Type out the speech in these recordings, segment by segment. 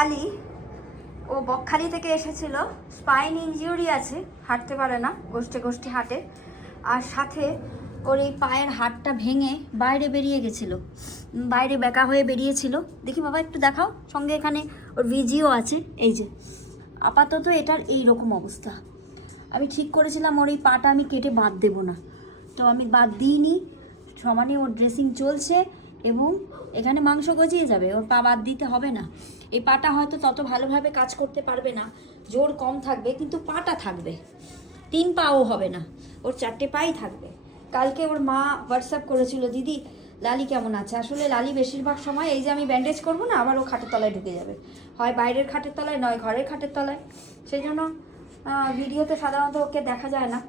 লালি, ও বকখালি থেকে এসেছিল। Spine injury আছে, হাঁটতে পারে না, গোষ্ঠে গোষ্ঠে হাঁটে। আর সাথে ওর এই পায়ের হাড়টা ভেঙে বাইরে বেরিয়ে গেছিলো, বাইরে বেঁকা হয়ে বেরিয়েছিল। দেখি বাবা একটু দেখাও, সঙ্গে এখানে ওর ভিজিও আছে। এই যে আপাতত এটার এই রকম অবস্থা। আমি ঠিক করেছিলাম ওর এই পাটা আমি কেটে বাদ দেবো না, তো আমি বাদ দিইনি। সমানে ওর ড্রেসিং চলছে এবং এখানে মাংস গজিয়ে যাবে, ওর পা বাদ দিতে হবে না। এই পাটা হয়তো তত ভালোভাবে কাজ করতে পারবে না, জোর কম থাকবে, কিন্তু পাটা থাকবে, 3 পাও হবে না, ওর 4টে পাই থাকবে। কালকে ওর মা হোয়াটসঅ্যাপ করেছিল, দিদি লালি কেমন আছে। আসলে লালি বেশিরভাগ সময় এই যে আমি ব্যান্ডেজ করবো না, আবার ও খাটের তলায় ঢুকে যাবে, হয় বাইরের খাটের তলায় নয় ঘরের খাটের তলায়। সেই জন্য ভিডিওতে সাধারণত ওকে দেখা যায় না।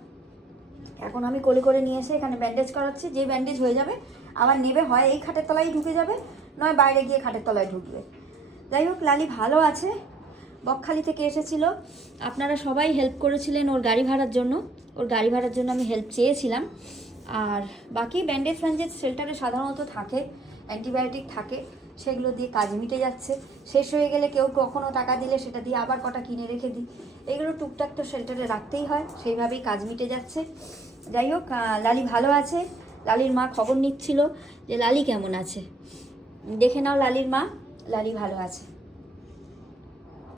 এখন আমি কোলে করে নিয়ে এসে এখানে ব্যান্ডেজ করাচ্ছি, যে ব্যান্ডেজ হয়ে যাবে আবার নেবে, হয় এই খাটের তলায় ঢুকে যাবে, নয় বাইরে গিয়ে খাটের তলায় ঢুকবে। যাই হোক, লালি ভালো আছে। বকখালি থেকে এসেছিল, আপনারা সবাই হেল্প করেছিলেন ওর গাড়ি ভাড়ার জন্য। ওর গাড়ি ভাড়ার জন্য আমি হেল্প চেয়েছিলাম। আর বাকি ব্যান্ডেজ ফ্যান্ডেজ শেল্টারে সাধারণত থাকে, অ্যান্টিবায়োটিক থাকে, সেগুলো দিয়ে কাজ মিটে যাচ্ছে। শেষ হয়ে গেলে কেউ কখনও টাকা দিলে সেটা দিয়ে আবার কটা কিনে রেখে দিই। এগুলো টুকটাক তো শেল্টারে রাখতেই হয়, সেইভাবেই কাজ মিটে যাচ্ছে। যাই হোক, লালি ভালো আছে। লালির মা খবর নিচ্ছিল যে লালি কেমন আছে। দেখে নাও লালির মা, লালি ভালো আছে।